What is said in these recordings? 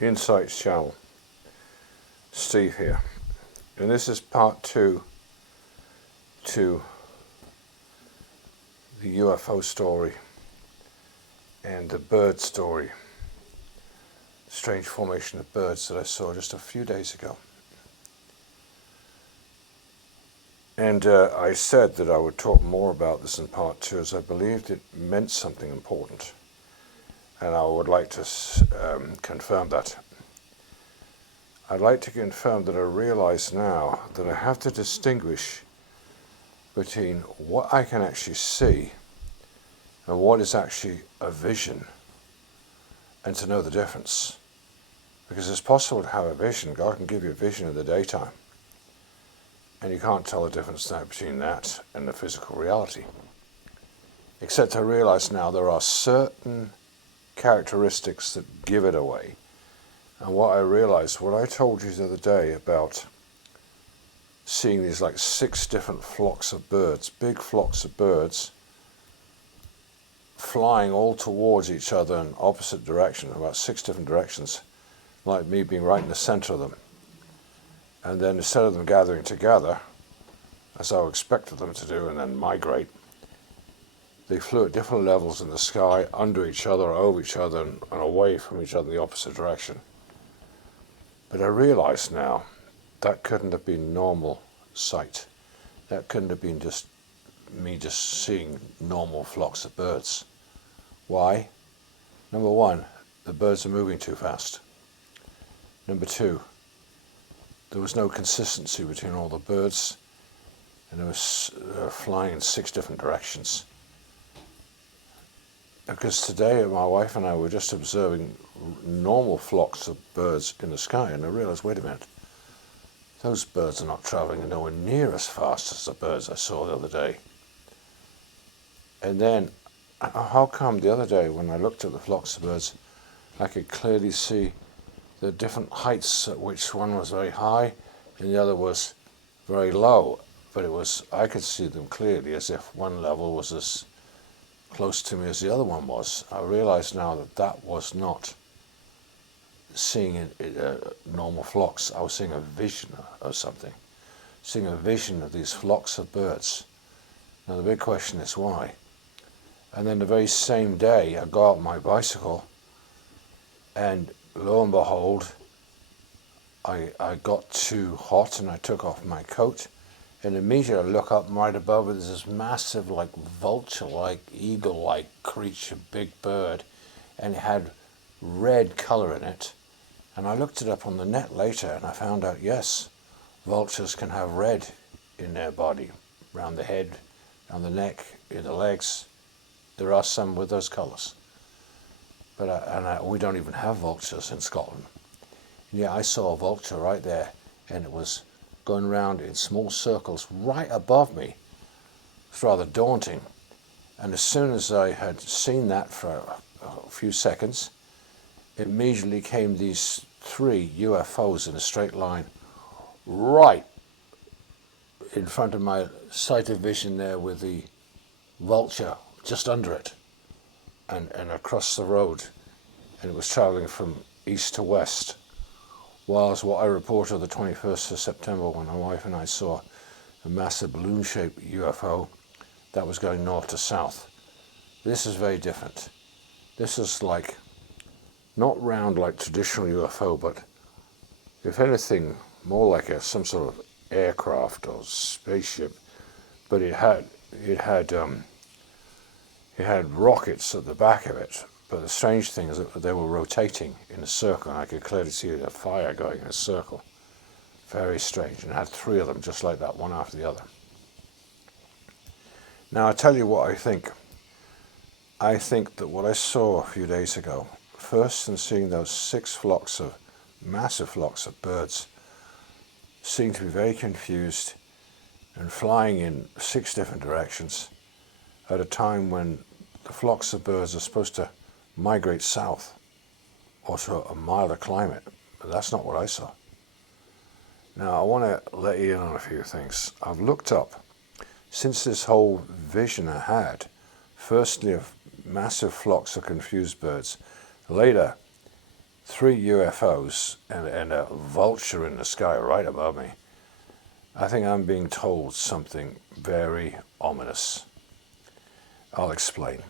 Insights channel. Steve here, and this is part 2 to the UFO story and the bird story, strange formation of birds that I saw just a few days ago. And I said that I would talk more about this in part 2 as I believed it meant something important, and I would like to confirm that. I'd like to confirm that I realize now that I have to distinguish between what I can actually see and what is actually a vision, and to know the difference. Because it's possible to have a vision. God can give you a vision in the daytime, and you can't tell the difference now between that and the physical reality. Except I realize now there are certain characteristics that give it away. And what I realized, what I told you the other day about seeing these like 6 different flocks of birds, big flocks of birds, flying all towards each other in opposite direction, about 6 different directions, like me being right in the center of them. And then instead of them gathering together, as I expected them to do, and then migrate, they flew at different levels in the sky, under each other, over each other, and away from each other in the opposite direction. But I realize now that couldn't have been normal sight. That couldn't have been just me just seeing normal flocks of birds. Why? Number 1, the birds are moving too fast. Number 2, there was no consistency between all the birds, and they were flying in 6 different directions. Because today my wife and I were just observing normal flocks of birds in the sky, and I realized, wait a minute, those birds are not traveling nowhere near as fast as the birds I saw the other day. And then, how come the other day when I looked at the flocks of birds, I could clearly see the different heights at which one was very high and the other was very low, but I could see them clearly as if one level was as close to me as the other one was. I realize now that that was not seeing normal flocks. I was seeing a vision of something, seeing a vision of these flocks of birds. Now the big question is why? And then the very same day I got out my bicycle, and lo and behold, I got too hot and I took off my coat, and immediately I look up, and right above it is this massive, like vulture-like, eagle-like creature, big bird, and it had red color in it. And I looked it up on the net later, and I found out, yes, vultures can have red in their body, around the head, around the neck, in the legs. There are some with those colors. But we don't even have vultures in Scotland. And yeah, I saw a vulture right there, and it was going around in small circles right above me. It's rather daunting. And as soon as I had seen that for a few seconds, immediately came these 3 UFOs in a straight line right in front of my sight of vision there, with the vulture just under it and across the road, and it was traveling from east to west. Whilst what I reported the 21st of September, when my wife and I saw a massive balloon-shaped UFO that was going north to south. This is very different. This is like, not round like traditional UFO, but if anything, more like some sort of aircraft or spaceship. But it had rockets at the back of it. But the strange thing is that they were rotating in a circle, and I could clearly see the fire going in a circle. Very strange, and it had 3 of them just like that, one after the other. Now I tell you what I think. I think that what I saw a few days ago, first in seeing those 6 massive flocks of birds, seemed to be very confused and flying in 6 different directions at a time when the flocks of birds are supposed to migrate south or to a milder climate, but that's not what I saw. Now I want to let you in on a few things. I've looked up, since this whole vision I had, firstly of massive flocks of confused birds, later 3 UFOs and a vulture in the sky right above me, I think I'm being told something very ominous. I'll explain.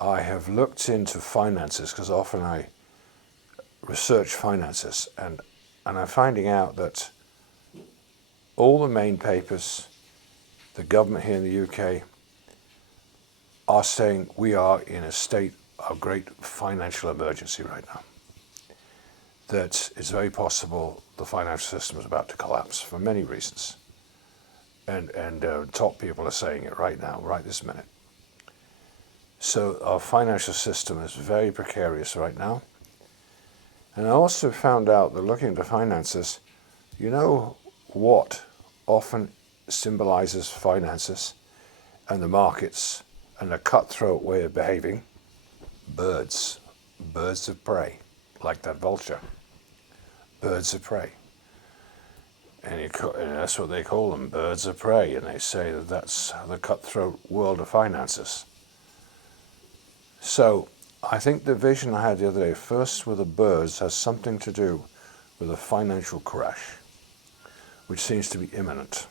I have looked into finances because often I research finances, and I'm finding out that all the main papers, the government here in the UK, are saying we are in a state of great financial emergency right now. That it's very possible the financial system is about to collapse for many reasons. And top people are saying it right now, right this minute. So our financial system is very precarious right now. And I also found out that looking into finances, you know what often symbolizes finances and the markets and a cutthroat way of behaving? Birds. Birds of prey, like that vulture. Birds of prey. And that's what they call them, birds of prey. And they say that that's the cutthroat world of finances. So I think the vision I had the other day, first with the birds, has something to do with a financial crash, which seems to be imminent.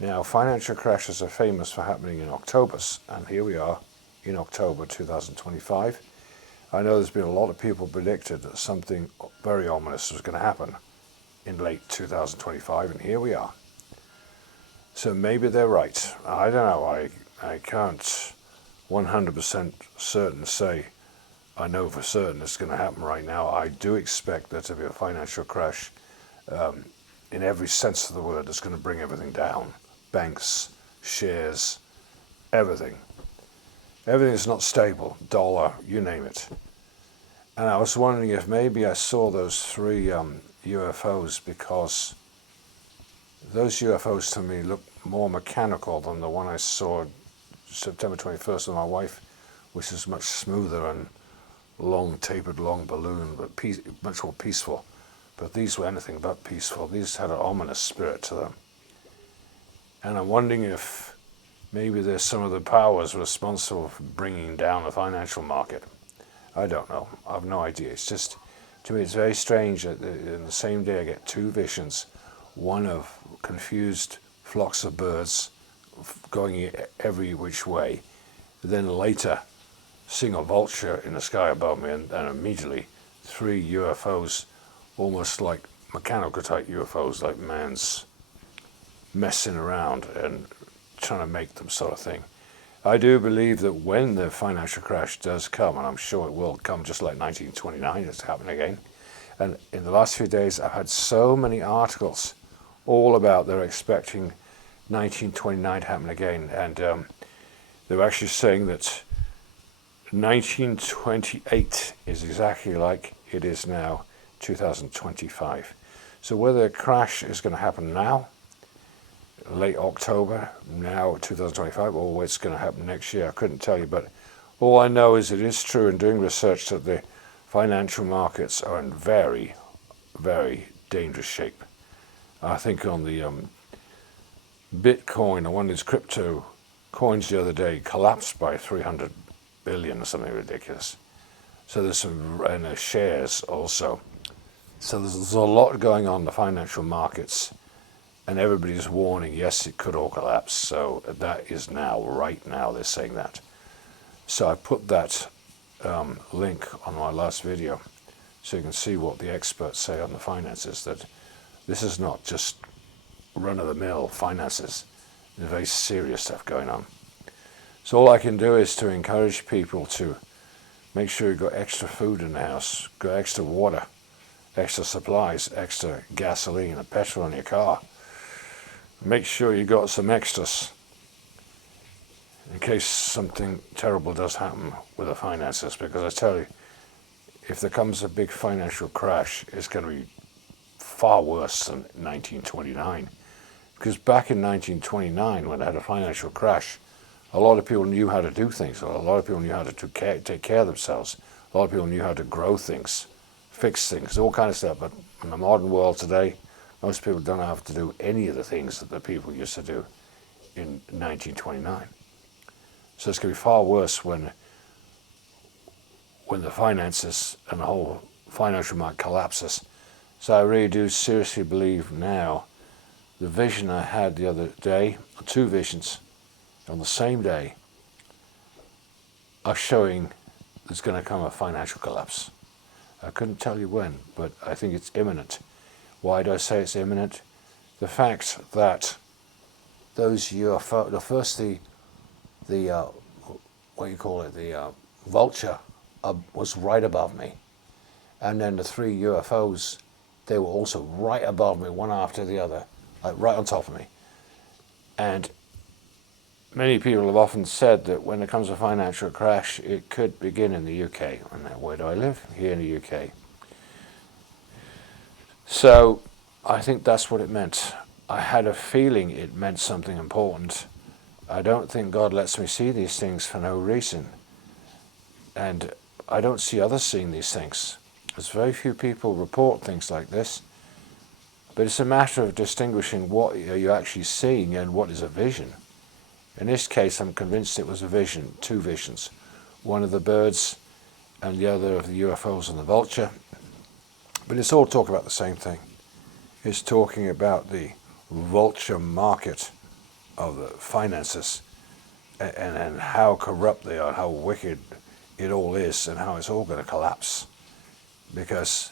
Now, financial crashes are famous for happening in Octobers, and here we are in October 2025. I know there's been a lot of people predicted that something very ominous was going to happen in late 2025, and here we are. So maybe they're right. I don't know. I can't 100% certain say I know for certain it's going to happen right now. I do expect there to be a financial crash in every sense of the word. It's going to bring everything down. Banks, shares, everything. Everything is not stable. Dollar, you name it. And I was wondering if maybe I saw those 3 UFOs because those UFOs to me look more mechanical than the one I saw September 21st with my wife, which is much smoother and long, tapered, long balloon, but much more peaceful. But these were anything but peaceful. These had an ominous spirit to them. And I'm wondering if maybe there's some of the powers responsible for bringing down the financial market. I don't know. I have no idea. It's just, to me, it's very strange that in the same day I get 2 visions, one of confused flocks of birds going every which way, then later seeing a vulture in the sky above me, and immediately 3 UFOs, almost like mechanical type UFOs, like man's messing around and trying to make them sort of thing. I do believe that when the financial crash does come, and I'm sure it will come just like 1929, it's happening again. And in the last few days, I've had so many articles all about they're expecting 1929 to happen again. And they're actually saying that 1928 is exactly like it is now, 2025. So whether a crash is going to happen now, late October, now 2025, or it's going to happen next year, I couldn't tell you. But all I know is it is true in doing research that the financial markets are in very, very dangerous shape. I think on the Bitcoin, or one of these crypto coins the other day, collapsed by 300 billion or something ridiculous. So there's some, and the shares also. So there's a lot going on in the financial markets, and everybody's warning, yes, it could all collapse. So that is now, right now, they're saying that. So I put that link on my last video so you can see what the experts say on the finances, that this is not just run-of-the-mill finances. There's very serious stuff going on. So all I can do is to encourage people to make sure you've got extra food in the house, got extra water, extra supplies, extra gasoline and petrol in your car. Make sure you got some extras in case something terrible does happen with the finances, because I tell you, if there comes a big financial crash, it's going to be far worse than 1929. Because back in 1929, when I had a financial crash, a lot of people knew how to do things. A lot of people knew how to take care of themselves. A lot of people knew how to grow things, fix things, all kinds of stuff. But in the modern world today, most people don't have to do any of the things that the people used to do in 1929. So it's going to be far worse when when the finances and the whole financial market collapses. So I really do seriously believe now the vision I had the other day, 2 visions on the same day, are showing there's going to come a financial collapse. I couldn't tell you when, but I think it's imminent. Why do I say it's imminent? The fact that those UFO, what you call it, the vulture was right above me. And then the 3 UFOs, they were also right above me, one after the other, like right on top of me. And many people have often said that when it comes to financial crash, it could begin in the UK. And where do I live? Here in the UK. So I think that's what it meant. I had a feeling it meant something important. I don't think God lets me see these things for no reason. And I don't see others seeing these things. There's very few people report things like this. But it's a matter of distinguishing what are you actually seeing and what is a vision. In this case, I'm convinced it was a vision, 2 visions. One of the birds and the other of the UFOs and the vulture. But it's all talking about the same thing. It's talking about the vulture market of the finances and how corrupt they are, how wicked it all is, and how it's all going to collapse. Because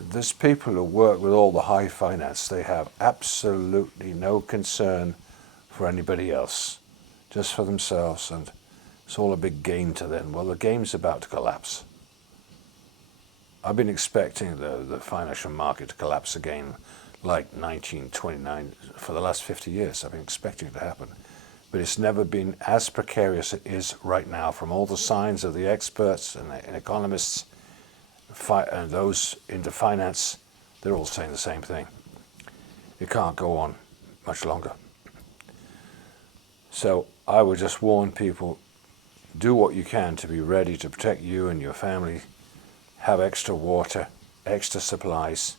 there's people who work with all the high finance, they have absolutely no concern for anybody else, just for themselves, and it's all a big game to them. Well, the game's about to collapse. I've been expecting the financial market to collapse again like 1929 for the last 50 years. I've been expecting it to happen. But it's never been as precarious as it is right now, from all the signs of the experts and economists and those into finance. They're all saying the same thing. It can't go on much longer. So I would just warn people, do what you can to be ready to protect you and your family. Have extra water, extra supplies,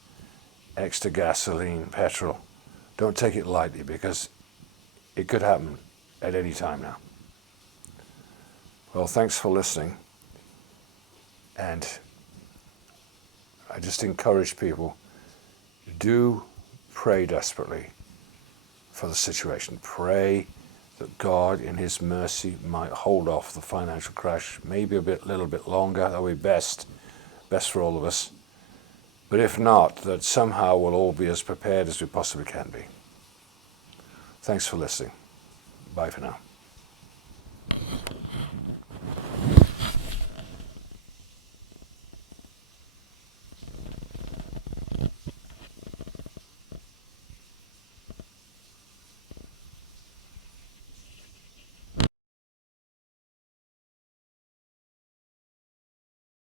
extra gasoline, petrol. Don't take it lightly, because it could happen at any time now. Well, thanks for listening. And I just encourage people, do pray desperately for the situation. Pray that God in his mercy might hold off the financial crash, maybe little bit longer. That would be best for all of us. But if not, that somehow we'll all be as prepared as we possibly can be. Thanks for listening. Bye for now.